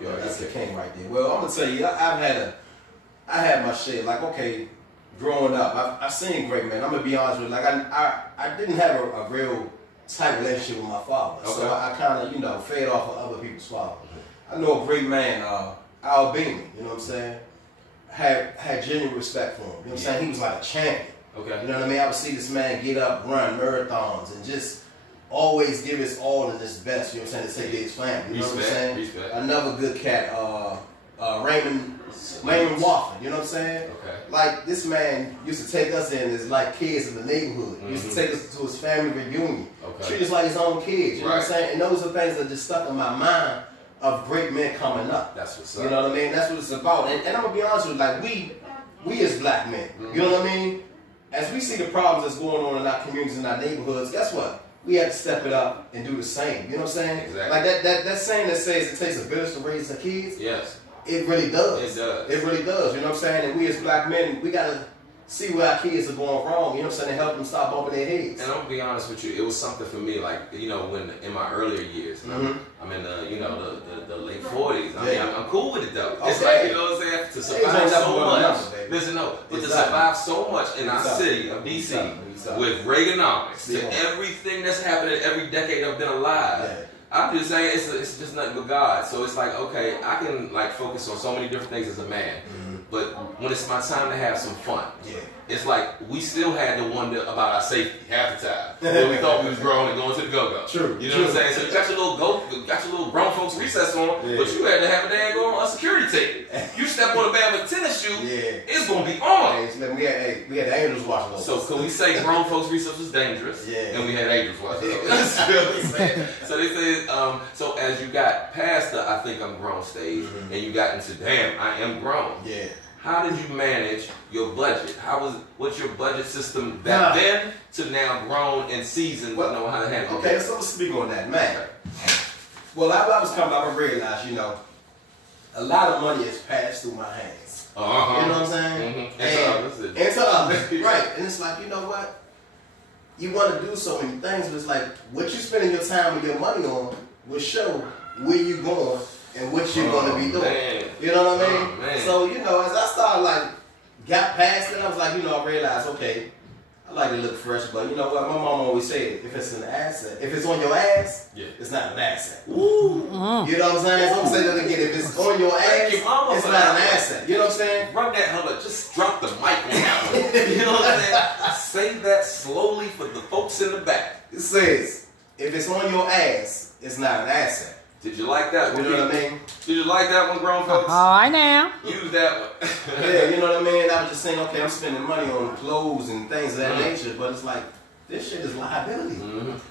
Yo, that's the king right there. Well, I'm gonna tell you, I had my shit. Like, okay, growing up, I've seen great men. I'm gonna be honest with you. Like, I didn't have a real tight relationship with my father, so I kind of, you know, fed off of other people's father. I know a great man, Al Beamer. You know what I'm saying? Had genuine respect for him. You know what I'm saying? He was like a champion. Okay. You know what I mean? I would see this man get up, run marathons, and just always give his all and his best. You know what I'm saying? To take care of his family. You know what I'm saying? Respect. Another good cat, Raymond Wofford. You know what I'm saying? Okay. Like, this man used to take us in as like kids in the neighborhood. He used to take us to his family reunion. Okay. Treat us like his own kids. You know what I'm saying? And those are things that just stuck in my mind of great men coming up. That's what's up. You know what I mean? That's what it's about. And I'm gonna be honest with you, like we as black men, you know what I mean? As we see the problems that's going on in our communities and our neighborhoods, guess what? We have to step it up and do the same. You know what I'm saying? Exactly. Like that saying that says it takes a village to raise the kids. Yes. It really does. It does. It really does. You know what I'm saying? And we as black men, we gotta see where our kids are going wrong. You know what I'm saying? And help them stop bumping their heads. And I'm gonna be honest with you, it was something for me. Like, you know, when in my earlier years, I'm in the, you know, the late 40s. I mean, I'm cool with it though. Okay. It's like, you know what I'm saying? To survive so much. Listen, no, but to survive so much in our city of DC with Reaganomics, to everything that's happening every decade I've been alive. I'm just saying, it's just nothing but God. So it's like, okay, I can like focus on so many different things as a man, but when it's my time to have some fun, it's like we still had to wonder about our safety half the time. When we thought we was grown and going to the go-go. True. You know what I'm saying? So you got your little grown folks recess on, but you had to have a dang on a security tape. You step on a bad with a tennis shoe, it's gonna be on. We had the angels watching us. So can we say grown folks recess was dangerous? And we had angels watching us. So they say, so as you got past the I think I'm grown stage, and you got into damn I am grown. How did you manage your budget? What's your budget system back then to now grown and seasoned, know how to handle it? Okay, so let's speak on that, man. Well, I was coming up and realized, you know, a lot of money is passed through my hands. You know what I'm saying? And to others. Right. And it's like, you know what? You want to do so many things, but it's like what you spending your time and your money on will show where you're going and what you're going to be doing. Man. You know what I mean? So, you know, as I started, like, got past it, I was like, you know, I realized, okay, I like to look fresh, but you know what? My mom always said, if it's an asset, if it's on your ass, it's not an asset. Ooh. You know what I'm saying? So I'm saying that again, if it's on your ass, it's not an asset. You know what I'm saying? Run that, hold up, just drop the mic on that one. You know what I'm saying? Say that slowly for the folks in the back. It says, if it's on your ass, it's not an asset. Did you like that one? You know what I mean? Did you like that one, grown folks? I now. Use that one. Yeah, you know what I mean? I was just saying, okay, I'm spending money on clothes and things of that nature, but it's like, this shit is liability.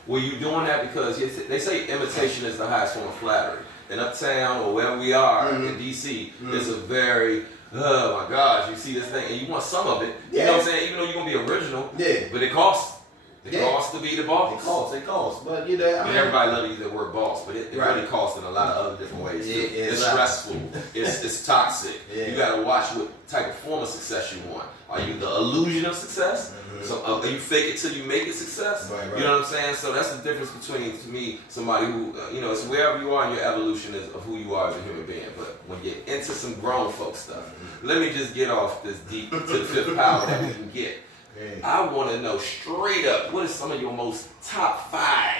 Well, you doing that because they say imitation is the highest form of flattery. In Uptown or wherever we are in DC, there's a very, oh my gosh, you see this thing, and you want some of it. You know what I'm saying? Even though you're going to be original, but it costs. It costs to be the boss. It costs. But you know, I mean, everybody loves to use that word boss, but it really costs in a lot of other different ways. It's stressful. It's toxic. You got to watch what type of form of success you want. Are you the illusion of success? So are you fake it till you make it success? You know what I'm saying? So that's the difference between, to me, somebody who, you know, it's wherever you are in your evolution of who you are as a human being. But when you're into some grown folk stuff, let me just get off this deep to the fifth power that we can get. I want to know straight up, what is some of your most top 5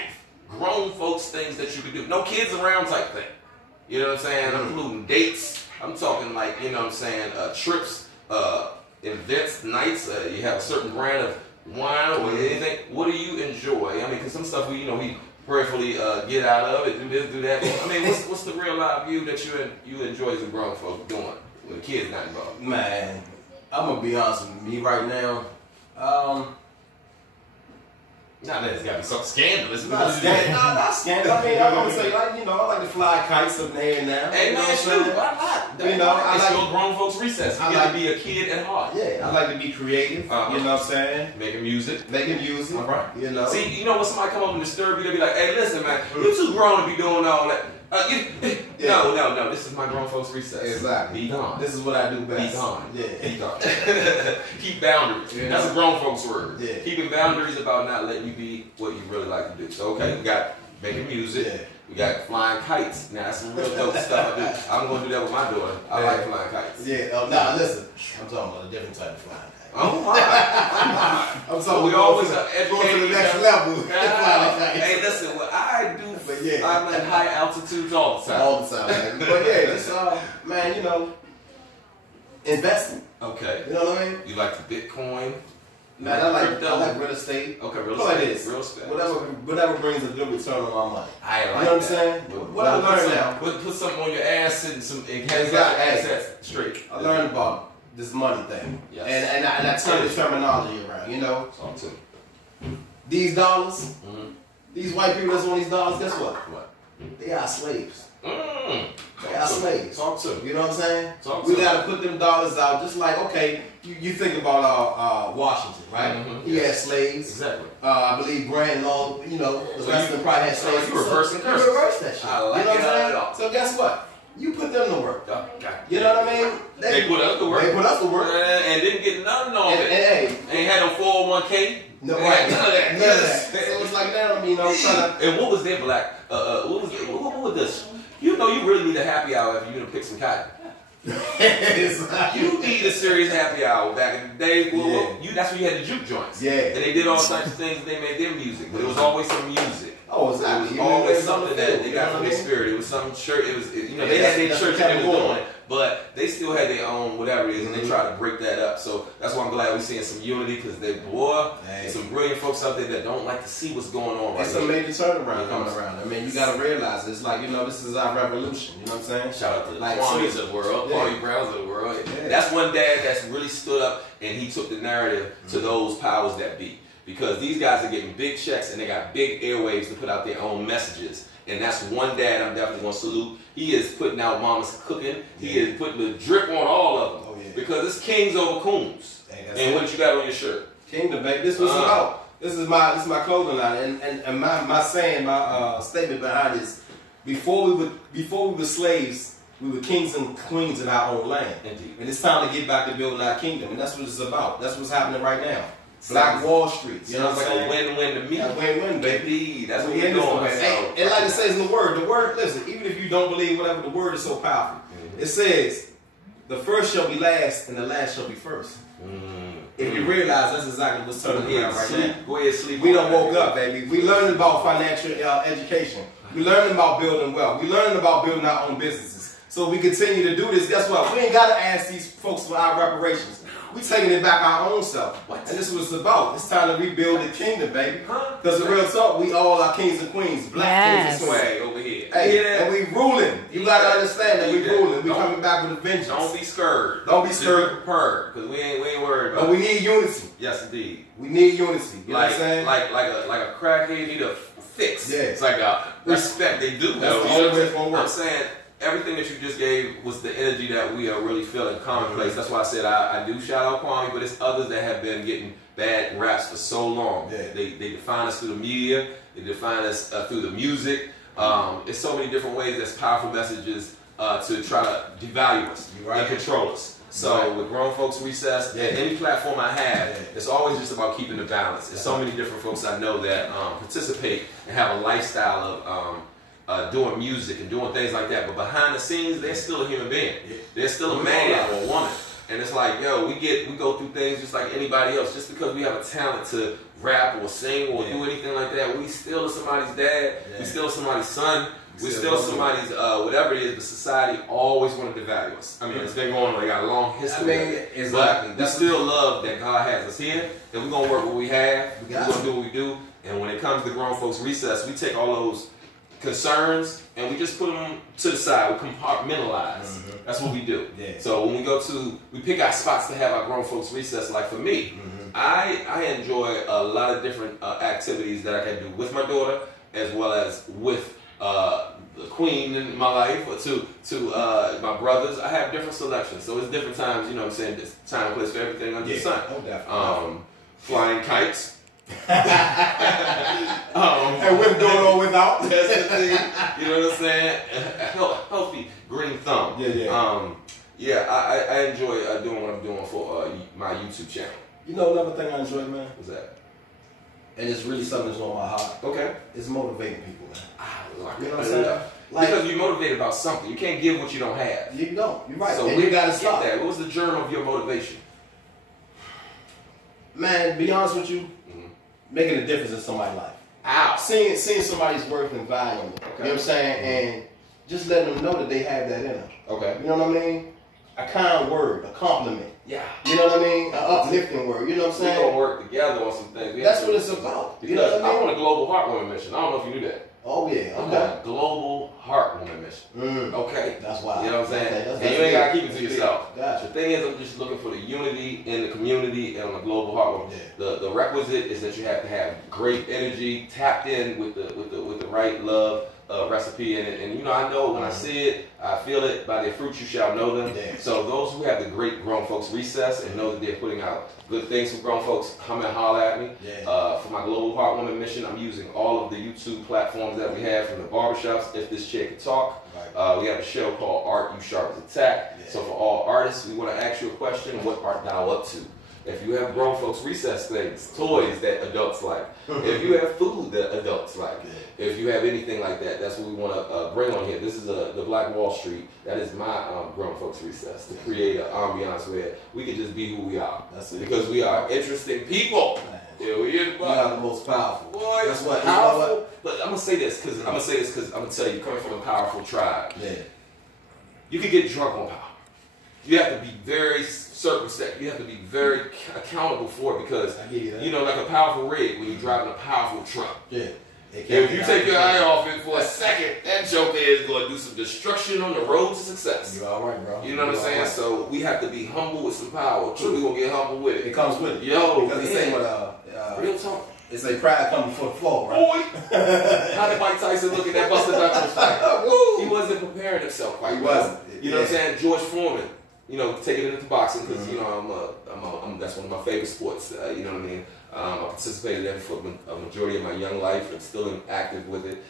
grown folks things that you can do? No kids around type thing. You know what I'm saying? I'm including dates. I'm talking like, you know what I'm saying, trips, events, nights. You have a certain brand of wine or anything. What do you enjoy? I mean, because some stuff we prayerfully get out of it, do this, do that. I mean, what's the real life view that you enjoy as a grown folk doing when the kids not involved? Man, I'm gonna be honest with me right now. Not that it's got to be something scandalous. Not scandalous. I mean, I'm gonna say, like, you know, I like to fly kites up there and now. Hey, man, shoot, why not? You know, I like your grown folks recess. You got to be a kid at heart. Yeah, I like to be creative. You know what I'm saying? Making music. All right. You know. See, you know when somebody come up and disturb you, they be like, "Hey, listen, man, you too grown to be doing all that." No. This is my grown folks recess. Exactly. Be gone. This is what I do best. Be gone. Yeah. Be gone. Keep boundaries. Yeah. That's a grown folks word. Yeah. Keeping boundaries about not letting you be what you really like to do. So okay, we got making music. We got flying kites. Now that's some real dope stuff. I'm gonna do that with my daughter. I like flying kites. Yeah. Oh, nah, listen. I'm talking about a different type of flying kite. Oh my! I'm talking. We always educated to the next level. Hey, listen. What I do, I'm at high altitudes all the time. All the time, man. But yeah, it's man, you know, investing. Okay. You know what I mean? You like the Bitcoin? Man, I like real estate. Okay, real estate. Real estate. Whatever brings a good return on my money. I like that. You know what I'm saying? What I learned now. Put something on your ass and have your assets straight. I learned about this money thing. Yes. And I turn the terminology around, you know? Talk to me. These dollars, these white people that's on these dollars, guess what? What? They are slaves. They are slaves. Talk to me. You know what I'm saying? We got to put them dollars out, just like, okay, you think about Washington, right? He had slaves. Exactly. I believe Grant and all, you know, the rest of them probably had slaves. You reverse that shit. I like you know what I'm saying? it. So guess what? You put them to work. You know what I mean? They put us to work. They put us to work. And didn't get nothing on it. Ain't had no 401k. No, right. None of that. None of that. So it's like that, you know, trying to... And what was their black... what was this? You know you really need a happy hour if you're going to pick some cotton. You need a serious happy hour back in the day. That's when you had the juke joints. Yeah. And they did all types of things. They made their music, but it was always some music. Oh, exactly. It was always something that they got from their spirit. It was some church. It was, you know, they had their church that they was doing, but they still had their own whatever it is, and they tried to break that up. So that's why I'm glad we're seeing some unity, because there's some brilliant folks out there that don't like to see what's going on right now. It's a major turnaround coming around. I mean, you got to realize it's like, you know, this is our revolution. You know what I'm saying? Shout out to the Kwame's of the world, Kwame Browns of the world. Yeah. That's one dad that's really stood up and he took the narrative to those powers that be. Because these guys are getting big checks and they got big airwaves to put out their own messages. And that's one dad I'm definitely going to salute. He is putting out mama's cooking. He is putting the drip on all of them. Because it's kings over coons. And what you got on your shirt? Kingdom, baby. This was about. This is my clothing line. And my saying, my statement behind this, before we were slaves, we were kings and queens in our own land. Indeed. And it's time to get back to building our kingdom. And that's what it's about. That's what's happening right now. Black Wall Street. You know what I'm saying? Win-win to me. Win-win, baby. Indeed. That's what we're doing. And like it says in the word, listen, even if you don't believe whatever, the word is so powerful. It says, the first shall be last and the last shall be first. If you realize that's exactly what's turning around right now. Go ahead, sleep. We done woke up, baby. We learning about financial education. We learning about building wealth. We learning about building our own businesses. So we continue to do this. Guess what? We ain't got to ask these folks for our reparations. We taking it back our own self. And this is what it's about. It's time to rebuild the kingdom, baby. Because the real talk, we all are kings and queens. Black kings and queens. Swag over here. Hey, and we ruling. You got to understand that we ruling. We coming back with a vengeance. Don't be scared. Don't be scared. Prepared. Because we ain't worried about it. But we need unity. Yes, indeed. We need unity. You know what I'm saying? Like a crackhead need a fix. Yeah. It's like a respect. They do. That's the only way it's going to work. I'm saying, everything that you just gave was the energy that we are really feeling commonplace. That's why I said I do shout out Kwame, but it's others that have been getting bad raps for so long. Yeah. They define us through the media. They define us through the music. It's so many different ways that's powerful messages to try to devalue us and control us. So with Grown Folks Recess, any platform I have, it's always just about keeping the balance. There's so many different folks I know that participate and have a lifestyle of doing music and doing things like that, but behind the scenes, they're still a human being. They're still a man or a woman. And it's like, yo, we go through things just like anybody else. Just because we have a talent to rap or sing or do anything like that, we still somebody's dad, we still somebody's son, we still somebody's whatever it is, but society always wanted to devalue us. I mean, it's been going on, they got a long history. But we still love that God has us here, and we're gonna work what we have, we're gonna do what we do, and when it comes to Grown Folks Recess, we take all those concerns and we just put them to the side. We compartmentalize. That's what we do. So when we pick our spots to have our Grown Folks Recess. Like for me, I enjoy a lot of different activities that I can do with my daughter, as well as with the queen in my life, or to my brothers. I have different selections, so it's different times. You know what I'm saying? There's time and place for everything under the sun. Flying kites. And with going on without. That's the thing. You know what I'm saying? Healthy green thumb. I enjoy doing what I'm doing for my YouTube channel. You know another thing I enjoy, man? What's that? And it's really something that's on my heart. Okay. It's motivating people, man. I You know what I'm saying? Like, because you're motivated about something. You can't give what you don't have. You don't. You're right. So and you gotta stop that. What was the germ of your motivation? Man, to be honest with you, making a difference in somebody's life. Ow. Seeing somebody's worth and value. You know what I'm saying? And just letting them know that they have that in them. Okay. You know what I mean? A kind word, a compliment. Yeah. You know what I mean? An uplifting word. You know what I'm saying? We're going to work together on some things. That's what it's about. Because you know what I mean? I'm on a global heartwarming mission. I don't know if you knew that. Oh, yeah. I'm on a global heartwarming mission. Okay? That's wild. You know what I'm saying? That's and you ain't got to keep it to yourself. Gotcha. The thing is, I'm just looking for the unity in the community and on a global heartwarming. Yeah. The requisite is that you have to have great energy, tapped in with the right love recipe, and you know, I know when I see it, I feel it. By their fruits you shall know them. Yeah. So those who have the great Grown Folks Recess and know that they're putting out good things for grown folks, come and holler at me. Yeah. For my Global Heartwarming mission, I'm using all of the YouTube platforms that we have, from the barbershops, If This Chick Can Talk. Right. We have a show called Art You Sharp as a Tack. Yeah. So for all artists, we want to ask you a question: what art thou up to? If you have Grown Folks Recess things, toys that adults like, if you have food that adults like, if you have anything like that, that's what we want to bring on here. This is the Black Wall Street. That is my Grown Folks Recess, to create an ambiance where we can just be who we are. That's it. Because we are interesting people. Yeah, we are the most powerful. Boy, that's what powerful. You know what? But I'm gonna say this because I'm gonna tell you, coming from a powerful tribe, you can get drunk on power. You have to be very circumspect. You have to be very accountable for it, because you know, like a powerful rig when you're driving a powerful truck. Yeah. If you take your eye off it for a second, that joker is going to do some destruction on the road to success. You're all right, bro. You know what I'm saying? Right. So we have to be humble with some power. True, we're going to get humble with it. It comes with it. Yo, because it's saying what real talk. It's a pride coming before the fall, right? Boy, how did Mike Tyson look at that Buster Douglas fight? He wasn't preparing himself quite. He wasn't. You know what I'm saying? George Foreman. You know, taking it into boxing because you know that's one of my favorite sports. You know what I mean? I participated in it for a majority of my young life and still active with it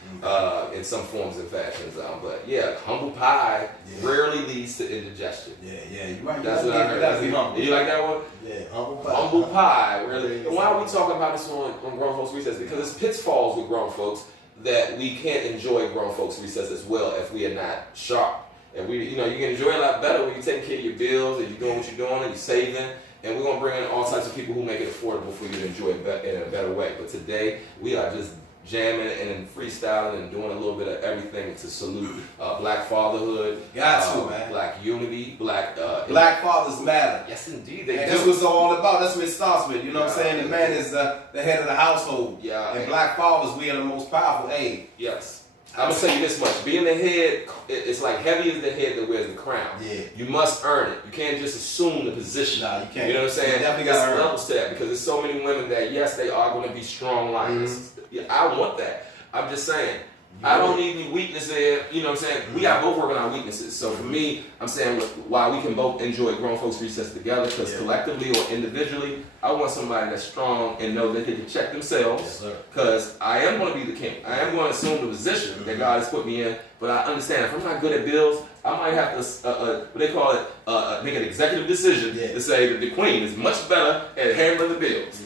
in some forms and fashions. But yeah, humble pie rarely leads to indigestion. Yeah, you're right. That's what I heard. You like that one? Yeah, humble pie. Humble pie, really. And why are we talking about this on Grown Folks Recess? Because it's pitfalls with grown folks that we can't enjoy Grown Folks Recess as well if we are not sharp. And you can enjoy it a lot better when you're taking care of your bills and you're doing what you're doing and you're saving. And we're going to bring in all types of people who make it affordable for you to enjoy it in a better way. But today, we are just jamming and freestyling and doing a little bit of everything to salute Black fatherhood, Black unity, Black fathers matter. Yes, indeed. That's what it's all about. That's what it starts with. You know what I'm saying? The man is the head of the household. Yeah. And Black fathers, we are the most powerful. Hey. Yes. I'm going to tell you this much. Being the head, it's like heavy as the head that wears the crown. Yeah. You must earn it. You can't just assume the position. No, you can't. You know what I'm saying? You definitely got to earn levels to that, because there's so many women that, yes, they are going to be strong lions. Yeah, I want that. I'm just saying, I don't need any weakness there. You know what I'm saying? We got to both work on our weaknesses. So for me, I'm saying why we can both enjoy Grown Folks Recess together, because collectively or individually, I want somebody that's strong and know that they can check themselves. Because I am going to be the king. I am going to assume the position that God has put me in. But I understand if I'm not good at bills, I might have to, what they call it, make an executive decision to say that the queen is much better at handling the bills.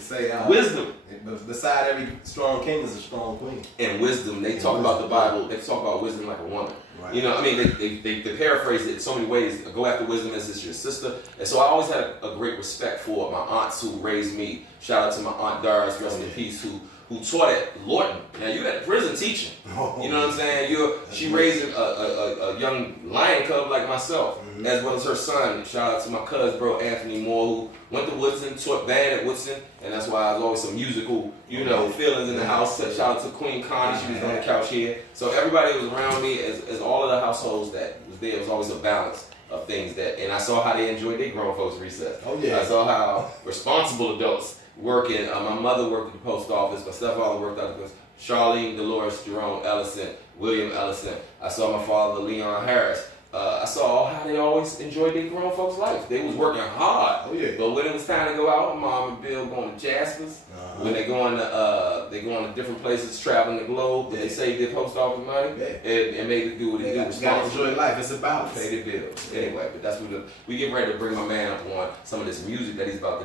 Wisdom. Beside every strong king is a strong queen. And wisdom, they talk about the Bible, they talk about wisdom like a woman. Right. You know, I mean, they paraphrase it in so many ways. Go after wisdom as it's your sister. And so I always had a great respect for my aunts who raised me. Shout out to my Aunt Doris, rest in peace, who taught at Lorton. Now, you at prison teaching. You know what I'm saying? She raised a young lion cub like myself, as well as her son. Shout out to my cousin, bro, Anthony Moore, who went to Woodson, taught band at Woodson, and that's why I was always some musical, feelings in the house. Shout out to Queen Connie, she was on the couch here. So everybody was around me, as all of the households that was there. It was always a balance of things and I saw how they enjoyed their Grown Folks Recess. I saw how responsible adults working. My mother worked at the post office. My stepfather worked at the Charlene, Dolores, Jerome Ellison, William Ellison. I saw my father, Leon Harris. I saw how they always enjoyed their grown folks' life. They was working hard. But when it was time to go out, Mom and Bill going to Jasper's. When they going to different places, traveling the globe, but they saved their post office money and made it do what it do. You gotta enjoy life. It's about pay their bills. Anyway, but that's what we get ready to bring my man up on some of this music that he's about to do.